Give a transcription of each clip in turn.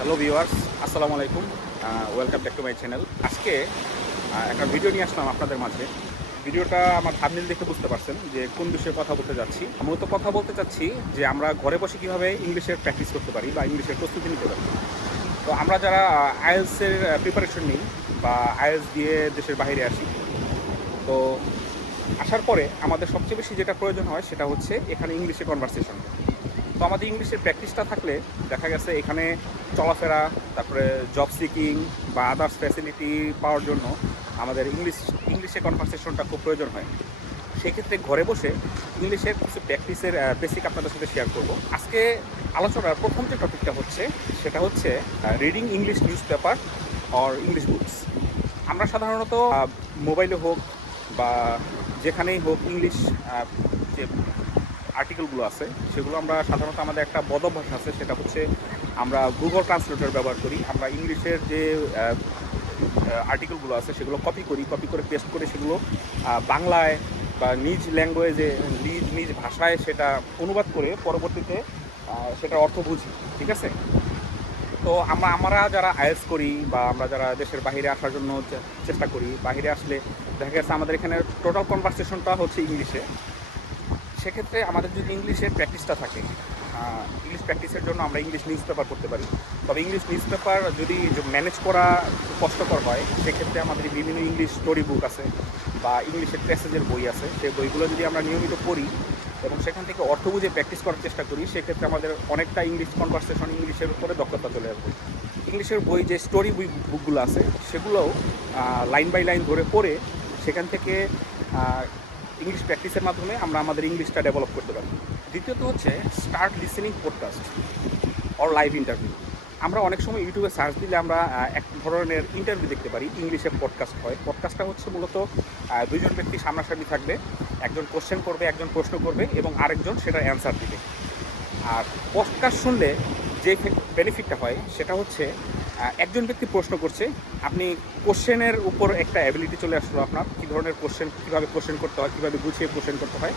Hello viewers, আসসালামু আলাইকুম। Welcome back to my channel. আজকে একটা ভিডিও নিয়ে আসলাম আপনাদের মাঝে। ভিডিওটা আমার থাম্বনেল দেখে বুঝতে পারছেন যে কোন বিষয়ে কথা বলতে যাচ্ছি। মূলত কথা বলতে চাচ্ছি যে আমরা ঘরে বসে কীভাবে ইংলিশের প্র্যাকটিস করতে পারি বা ইংলিশের প্রস্তুতি নিতে পারি। তো আমরা যারা আইএলটিএসের প্রিপারেশন নিই বা আইএলটিএস দিয়ে দেশের বাইরে আসি, তো আসার পরে আমাদের সবচেয়ে বেশি যেটা প্রয়োজন হয় সেটা হচ্ছে এখানে ইংলিশে কনভারসেশন। তো আমাদের ইংলিশের প্র্যাকটিসটা থাকলে দেখা গেছে এখানে চলাফেরা, তারপরে জব সিকিং বা আদার্স ফ্যাসিলিটি পাওয়ার জন্য আমাদের ইংলিশে কনভারসেশনটা খুব প্রয়োজন হয়। সেক্ষেত্রে ঘরে বসে ইংলিশের কিছু প্র্যাকটিসের বেসিক আপনাদের সাথে শেয়ার করব। আজকে আলোচনার প্রথম যে টপিকটা হচ্ছে সেটা হচ্ছে reading English news paper or English books. আমরা সাধারণত মোবাইলে হোক বা যেখানেই হোক ইংলিশ যে আর্টিকেলগুলো আছে সেগুলো আমরা সাধারণত আমাদের একটা বদ অভ্যাস আছে, সেটা হচ্ছে আমরা গুগল ট্রান্সলেটর ব্যবহার করি। আমরা ইংলিশের যে আর্টিকেলগুলো আছে সেগুলো কপি করে পেস্ট করে সেগুলো বাংলায় বা নিজ ল্যাঙ্গুয়েজে নিজ ভাষায় সেটা অনুবাদ করে পরবর্তীতে সেটার অর্থ বুঝি। ঠিক আছে? তো আমরা যারা আইএলটিএস করি বা আমরা যারা দেশের বাইরে আসার জন্য চেষ্টা করি, বাইরে আসলে দেখা গেছে আমাদের এখানে টোটাল কনভারসেশনটা হচ্ছে ইংলিশে। সেক্ষেত্রে আমাদের যদি ইংলিশের প্র্যাকটিসটা থাকে, ইংলিশ প্র্যাকটিসের জন্য আমরা ইংলিশ নিউজ পেপার করতে পারি। তবে ইংলিশ নিউজ পেপার যদি ম্যানেজ করা কষ্টকর হয়, সেক্ষেত্রে আমাদের বিভিন্ন ইংলিশ স্টোরি বুক আছে বা ইংলিশের প্যাসেজের বই আছে। সেই বইগুলো যদি আমরা নিয়মিত পড়ি এবং সেখান থেকে অর্থ বুঝে প্র্যাকটিস করার চেষ্টা করি, সেক্ষেত্রে আমাদের অনেকটা ইংলিশ কনভারসেশন, ইংলিশের উপরে দক্ষতা চলে আসবে। ইংলিশের বই যে স্টোরি বুকগুলো আছে সেগুলোও লাইন বাই লাইন ধরে পড়ে সেখান থেকে ইংলিশ প্র্যাকটিসের মাধ্যমে আমরা আমাদের ইংলিশটা ডেভেলপ করতে পারি। দ্বিতীয়ত হচ্ছে start listening podcast or live interview. আমরা অনেক সময় ইউটিউবে সার্চ দিলে আমরা এক ধরনের ইন্টারভিউ দেখতে পারি, ইংলিশে পডকাস্ট হয়। পডকাস্টটা হচ্ছে মূলত দুইজন ব্যক্তি সামনাসামনি থাকবে, একজন কোশ্চেন করবে, একজন প্রশ্ন করবে এবং আরেকজন সেটার অ্যান্সার দিবে। আর পডকাস্ট শুনলে যে বেনিফিটটা হয় সেটা হচ্ছে একজন ব্যক্তি প্রশ্ন করছে, আপনি কোশ্চেনের উপর একটা অ্যাবিলিটি চলে আসলো আপনার, কী ধরনের কোশ্চেন, কীভাবে কোশ্চেন করতে হয়, কীভাবে গুছিয়ে কোশ্চেন করতে হয়।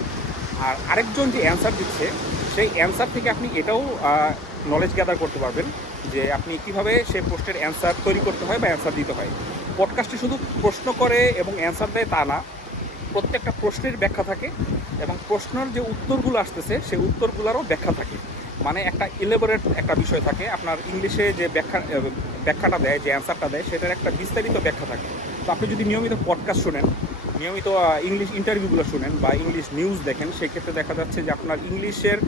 আর আরেকজন যে অ্যান্সার দিচ্ছে সেই অ্যান্সার থেকে আপনি এটাও নলেজ গ্যাদার করতে পারবেন যে আপনি কীভাবে সেই প্রশ্নের অ্যান্সার তৈরি করতে হয় বা অ্যান্সার দিতে হয়। পডকাস্টে শুধু প্রশ্ন করে এবং অ্যান্সার দেয় তা না, প্রত্যেকটা প্রশ্নের ব্যাখ্যা থাকে এবং প্রশ্নের যে উত্তরগুলো আসতেছে সেই উত্তরগুলোরও ব্যাখ্যা থাকে। মানে একটা ইলেবোরেট একটা বিষয় থাকে, আপনার ইংলিশে যে ব্যাখ্যাটা দেয়, যে অ্যান্সারটা দেয়, সেটার একটা বিস্তারিত ব্যাখ্যা থাকে। তো আপনি যদি নিয়মিত পডকাস্ট শোনেন, নিয়মিত ইংলিশ ইন্টারভিউগুলো শুনেন বা ইংলিশ নিউজ দেখেন, সেক্ষেত্রে দেখা যাচ্ছে যে আপনার ইংলিশের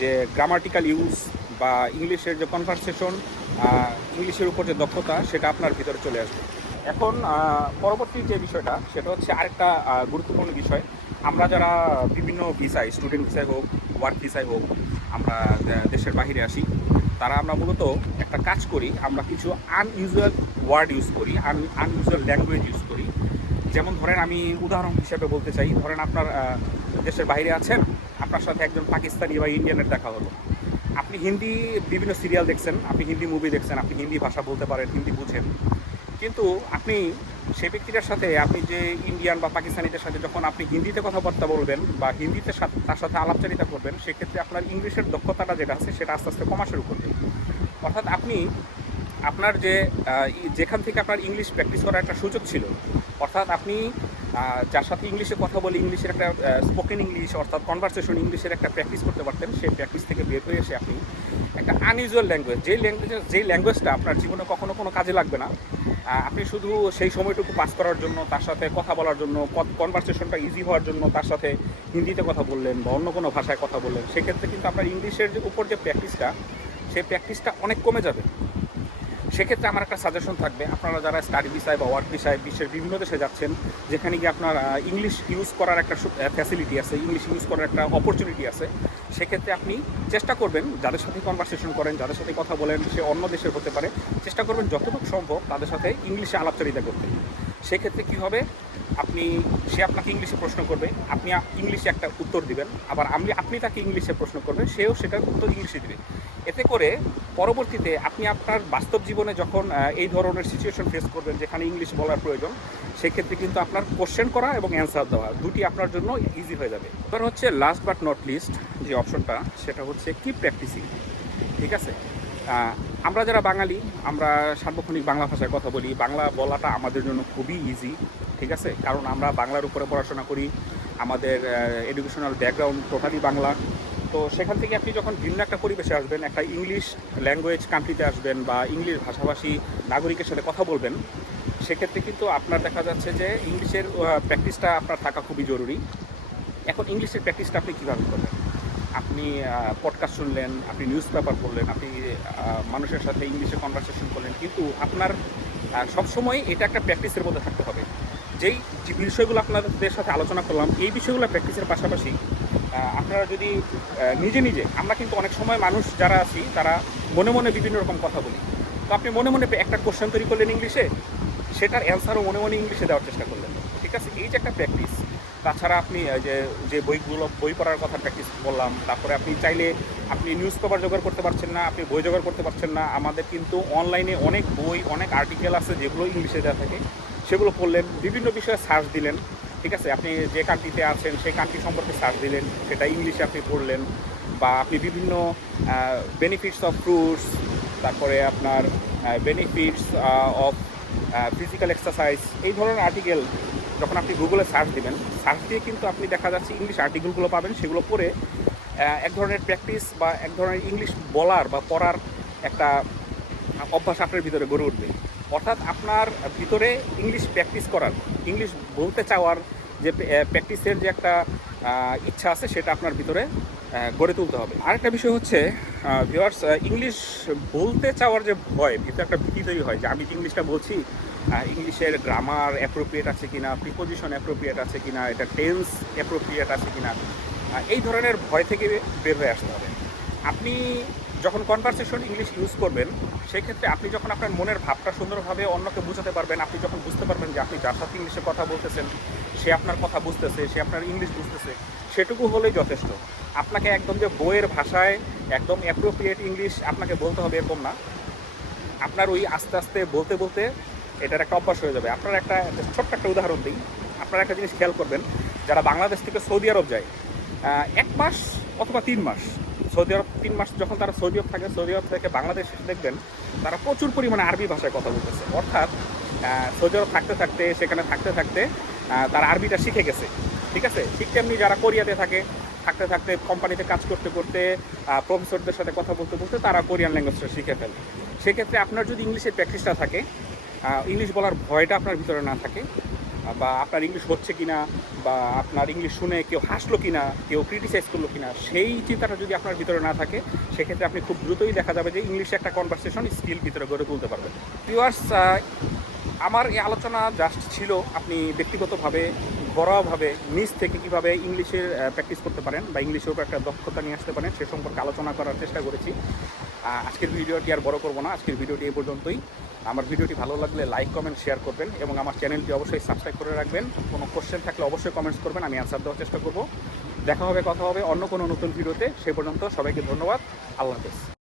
যে গ্রামাটিক্যাল ইউজ বা ইংলিশের যে কনভারসেশন, ইংলিশের উপর যে দক্ষতা, সেটা আপনার ভিতরে চলে আসবে। এখন পরবর্তী যে বিষয়টা সেটা হচ্ছে আরেকটা গুরুত্বপূর্ণ বিষয়। আমরা যারা বিভিন্ন ভিসায়, স্টুডেন্ট ভিসায় হোক, ওয়ার্ক ভিসায় হোক, আমরা দেশের বাইরে আসি, তারা আমরা মূলত একটা কাজ করি, আমরা কিছু আনইউজুয়াল ওয়ার্ড ইউজ করি, আনইউজুয়াল ল্যাঙ্গুয়েজ ইউজ করি। যেমন ধরেন, আমি উদাহরণ হিসেবে বলতে চাই, ধরেন আপনার দেশের বাইরে আছেন, আপনার সাথে একজন পাকিস্তানি বা ইন্ডিয়ানের দেখা হলো। আপনি হিন্দি বিভিন্ন সিরিয়াল দেখছেন, আপনি হিন্দি মুভি দেখছেন, আপনি হিন্দি ভাষা বলতে পারেন, হিন্দি বুঝেন, কিন্তু আপনি সেই ব্যক্তিটার সাথে, আপনি যে ইন্ডিয়ান বা পাকিস্তানিদের সাথে যখন আপনি হিন্দিতে কথাবার্তা বলবেন বা হিন্দিতে তার সাথে আলাপচারিতা করবেন, সেক্ষেত্রে আপনার ইংলিশের দক্ষতাটা যেটা আছে সেটা আস্তে আস্তে কমা শুরু করবে। অর্থাৎ আপনি আপনার যেখান থেকে আপনার ইংলিশ প্র্যাকটিস করার একটা সুযোগ ছিল, অর্থাৎ আপনি যার সাথে ইংলিশে কথা বলে ইংলিশের একটা স্পোকেন ইংলিশ অর্থাৎ কনভারসেশন ইংলিশের একটা প্র্যাকটিস করতে পারতেন, সেই প্র্যাকটিস থেকে বের হয়ে এসে আপনি একটা আনইউজুয়াল ল্যাঙ্গুয়েজ, যেই ল্যাঙ্গুয়েজটা আপনার জীবনে কখনো কোনো কাজে লাগবে না, আপনি শুধু সেই সময়টুকু পাস করার জন্য, তার সাথে কথা বলার জন্য, কনভারসেশনটা ইজি হওয়ার জন্য তার সাথে হিন্দিতে কথা বললেন বা অন্য কোনো ভাষায় কথা বললেন, সেক্ষেত্রে কিন্তু আপনার ইংলিশের উপর যে প্র্যাকটিসটা, সেই প্র্যাকটিসটা অনেক কমে যাবে। সেক্ষেত্রে আমার একটা সাজেশন থাকবে, আপনারা যারা স্টাডি ভিসায় বা ওয়ার্ক ভিসায় বিশ্বের বিভিন্ন দেশে যাচ্ছেন, যেখানে গিয়ে আপনার ইংলিশ ইউজ করার একটা ফ্যাসিলিটি আছে, ইংলিশ ইউজ করার একটা অপরচুনিটি আছে, সেক্ষেত্রে আপনি চেষ্টা করবেন যাদের সাথে কনভারসেশন করেন, যাদের সাথে কথা বলেন, সে অন্য দেশের হতে পারে, চেষ্টা করবেন যতটুকু সম্ভব তাদের সাথে ইংলিশে আলাপচারিতা করতে। সেক্ষেত্রে কী হবে, সে আপনাকে ইংলিশে প্রশ্ন করবে, আপনি ইংলিশে একটা উত্তর দিবেন, আবার আপনি তাকে ইংলিশে প্রশ্ন করবেন, সেও সেটার উত্তর ইংলিশে দিবে। এতে করে পরবর্তীতে আপনি আপনার বাস্তব জীবনে যখন এই ধরনের সিচুয়েশন ফেস করবেন যেখানে ইংলিশ বলার প্রয়োজন, সেক্ষেত্রে কিন্তু আপনার কোশ্চেন করা এবং অ্যান্সার দেওয়া দুটি আপনার জন্য ইজি হয়ে যাবে। এবার হচ্ছে লাস্ট বাট নট লিস্ট যে অপশনটা, সেটা হচ্ছে কিপ প্র্যাকটিসিং। ঠিক আছে, আমরা যারা বাঙালি, আমরা সার্বক্ষণিক বাংলা ভাষায় কথা বলি। বাংলা বলাটা আমাদের জন্য খুবই ইজি, ঠিক আছে? কারণ আমরা বাংলার উপরে পড়াশোনা করি, আমাদের এডুকেশনাল ব্যাকগ্রাউন্ড টোটালি বাংলা। তো সেখান থেকে আপনি যখন ভিন্ন একটা পরিবেশে আসবেন, একটা ইংলিশ ল্যাঙ্গুয়েজ কান্ট্রিতে আসবেন বা ইংলিশ ভাষাভাষী নাগরিকের সাথে কথা বলবেন, সেক্ষেত্রে কিন্তু আপনার দেখা যাচ্ছে যে ইংলিশের প্র্যাকটিসটা আপনার থাকা খুবই জরুরি। এখন ইংলিশের প্র্যাকটিসটা আপনি কীভাবে করবেন? আপনি পডকাস্ট শুনলেন, আপনি নিউজ পেপার পড়লেন, আপনি মানুষের সাথে ইংলিশে কনভারসেশন করলেন, কিন্তু আপনার সবসময় এটা একটা প্র্যাকটিসের মধ্যে থাকতে হবে। যেই যে বিষয়গুলো আপনাদের সাথে আলোচনা করলাম, এই বিষয়গুলো প্র্যাকটিসের পাশাপাশি আপনারা যদি নিজে নিজে, আমরা কিন্তু অনেক সময় মানুষ যারা আছি তারা মনে মনে বিভিন্ন রকম কথা বলি। তো আপনি মনে মনে একটা কোশ্চেন তৈরি করলেন ইংলিশে, সেটার অ্যান্সারও মনে মনে ইংলিশে দেওয়ার চেষ্টা করলেন, ঠিক আছে? এই যে একটা প্র্যাকটিস। তাছাড়া আপনি যে বই পড়ার কথা প্র্যাকটিস বললাম, তারপরে আপনি চাইলে আপনি নিউজ পেপার জোগাড় করতে পারছেন না, আপনি বই জোগাড় করতে পারছেন না, আমাদের কিন্তু অনলাইনে অনেক বই, অনেক আর্টিকেল আছে যেগুলো ইংলিশে দেওয়া থাকে, সেগুলো পড়লেন, বিভিন্ন বিষয়ে সার্চ দিলেন, ঠিক আছে? আপনি যে কান্ট্রিতে আছেন সেই কান্ট্রি সম্পর্কে সার্চ দিলেন, সেটা ইংলিশে আপনি পড়লেন। বা আপনি বিভিন্ন বেনিফিটস অফ ফ্রুটস, তারপরে আপনার বেনিফিটস অফ ফিজিক্যাল এক্সারসাইজ, এই ধরনের আর্টিকেল যখন আপনি গুগলে সার্চ দিবেন, সার্চ দিয়ে কিন্তু আপনি দেখা যাচ্ছে ইংলিশ আর্টিকেলগুলো পাবেন। সেগুলো পড়ে এক ধরনের প্র্যাকটিস বা এক ধরনের ইংলিশ বলার বা পড়ার একটা অভ্যাস আপনার ভিতরে গড়ে উঠবে। অর্থাৎ আপনার ভিতরে ইংলিশ প্র্যাকটিস করার, ইংলিশ বলতে চাওয়ার যে প্র্যাকটিসের যে একটা ইচ্ছা আছে, সেটা আপনার ভিতরে গড়ে তুলতে হবে। আরেকটা বিষয় হচ্ছে ভিউয়ার্স, ইংলিশ বলতে চাওয়ার যে ভয়, ভিতরে একটা ভীতি তৈরি হয় যে আমি যে ইংলিশটা বলছি, ইংলিশের গ্রামার অ্যাপ্রোপ্রিয়েট আছে কিনা, প্রিপোজিশন অ্যাপ্রোপ্রিয়েট আছে কিনা, এটা টেন্স অ্যাপ্রোপ্রিয়েট আছে কিনা, এই ধরনের ভয় থেকে বের হয়ে আসতে হবে। আপনি যখন কনভারসেশন ইংলিশ ইউজ করবেন, সেক্ষেত্রে আপনি যখন আপনার মনের ভাবটা সুন্দরভাবে অন্যকে বোঝাতে পারবেন, আপনি যখন বুঝতে পারবেন যে আপনি যার সাথে ইংলিশে কথা বলতেছেন সে আপনার কথা বুঝতেছে, সে আপনার ইংলিশ বুঝতেছে, সেটুকু হলেই যথেষ্ট। আপনাকে একদম যে বইয়ের ভাষায় একদম অ্যাপ্রোপ্রিয়েট ইংলিশ আপনাকে বলতে হবে এরকম না। আপনার ওই আস্তে আস্তে বলতে বলতে এটার একটা অভ্যাস হয়ে যাবে। আপনার একটা ছোট্ট একটা উদাহরণ দিই। আপনারা একটা জিনিস খেয়াল করবেন, যারা বাংলাদেশ থেকে সৌদি আরব যায়, 1 মাস অথবা 3 মাস, সৌদি আরব 3 মাস যখন তারা সৌদি আরব থাকে, সৌদি আরব থেকে বাংলাদেশ এসে দেখবেন তারা প্রচুর পরিমাণে আরবি ভাষায় কথা বলতেছে। অর্থাৎ সৌদি আরব থাকতে থাকতে, সেখানে থাকতে থাকতে তারা আরবিটা শিখে গেছে, ঠিক আছে? ঠিক তেমনি যারা কোরিয়াতে থাকে, থাকতে থাকতে কোম্পানিতে কাজ করতে করতে, প্রফেসরদের সাথে কথা বলতে বলতে তারা কোরিয়ান ল্যাঙ্গুয়েজটা শিখে ফেলে। সেক্ষেত্রে আপনার যদি ইংলিশের প্র্যাকটিসটা থাকে, ইংলিশ বলার ভয়টা আপনার ভিতরে না থাকে, বা আপনার ইংলিশ হচ্ছে কিনা, বা আপনার ইংলিশ শুনে কেউ হাসলো কিনা, কেউ ক্রিটিসাইজ করলো কিনা, সেই চিন্তাটা যদি আপনার ভিতরে না থাকে, সেক্ষেত্রে আপনি খুব দ্রুতই দেখা যাবে যে ইংলিশে একটা কনভারসেশন স্কিল ভিতরে গড়ে তুলতে পারবেন। ভিউয়ার্স, আমার এই আলোচনা জাস্ট ছিল আপনি ব্যক্তিগতভাবে, ঘরোয়াভাবে নিজ থেকে কীভাবে ইংলিশের প্র্যাকটিস করতে পারেন বা ইংলিশের উপর একটা দক্ষতা নিয়ে আসতে পারেন, সে সম্পর্কে আলোচনা করার চেষ্টা করেছি। আজকের ভিডিওটি আর বড় করব না, আজকের ভিডিওটি এই পর্যন্তই। আমার ভিডিওটি ভালো লাগলে লাইক, কমেন্ট, শেয়ার করবেন এবং আমার চ্যানেলটি অবশ্যই সাবস্ক্রাইব করে রাখবেন। কোনো কোশ্চেন থাকলে অবশ্যই কমেন্টস করবেন, আমি অ্যান্সার দেওয়ার চেষ্টা করব। দেখা হবে, কথা হবে অন্য কোনো নতুন ভিডিওতে। সে পর্যন্ত সবাইকে ধন্যবাদ। আল্লাহ হাফেজ।